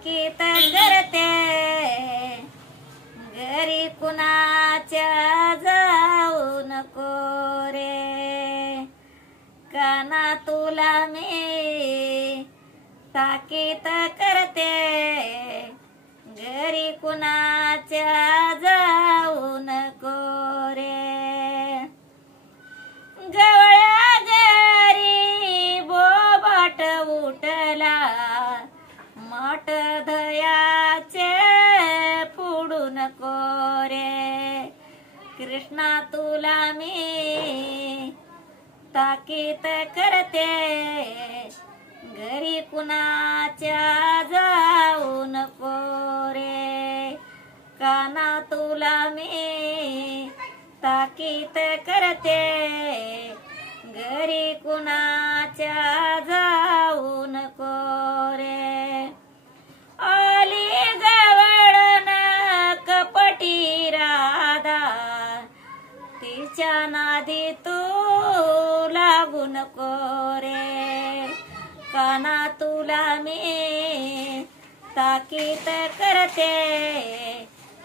ताकीत करते घरी कुणाच्या जाऊ नको रे काना तुला मी ताकीत करते घरी कुणाच्या जाऊ नको रे गवळ्या घरी बोबाट उठला माठ दयाचे पुढू नको रे कृष्णा तुला मी ताकीत करते घरी कुणाच्या जाऊ नको रे काना तुला मी ताकीत करते घरी कुणाच्या जाऊ नको रे आली गवळण कपटी राधा तिच्या नादी तू लागू नको रे काना तुला मी ताकीत करते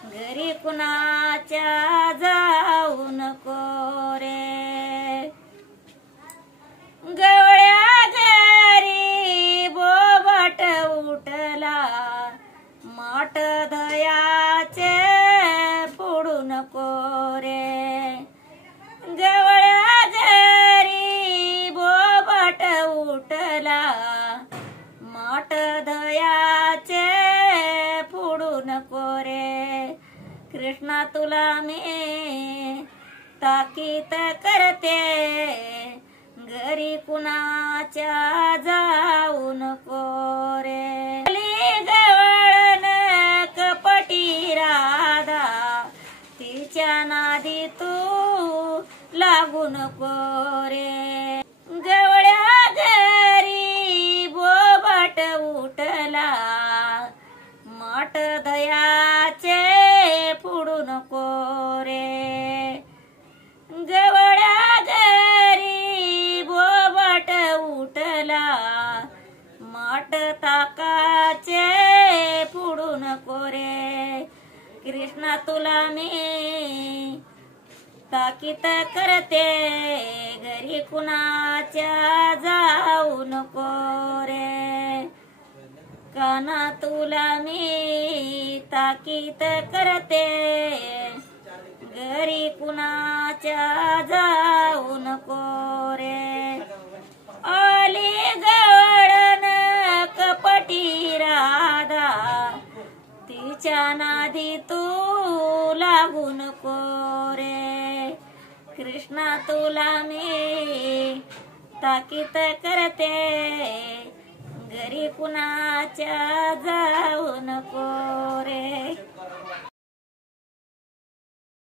घरी कुणाच्या जाऊ नको रे गवळ्या घरी बोबाट उठला माठ दयाचे पुढू नको रे गवळ्या घरी बोबाट उठला माठ दयाचे पुढू नको रे कृष्णा तुला मी ताकीत करते घरी कुणाच्या जाऊ नको रे गवळण कपटी राधा तिच्या नादी तू लागू नको रे गवळ्या घरी बोबाट उठला माठ दयाचे पुढू नको रे गवळ्या घरी बोबाट उठला माठ ताकाचे पुढू नको रे कृष्णा तुला मी ताकीत करते घरी कुणाच्या जाऊ नको रे काना तुला मी ताकीत करते घरी कुणाच्या जाऊ नको रे आली गवळण कपटी राधा तिच्या नादी तू लागू नको रे कृष्णा तुला मी ताकीत करते घरी कुणाच्या जाऊ नको रे।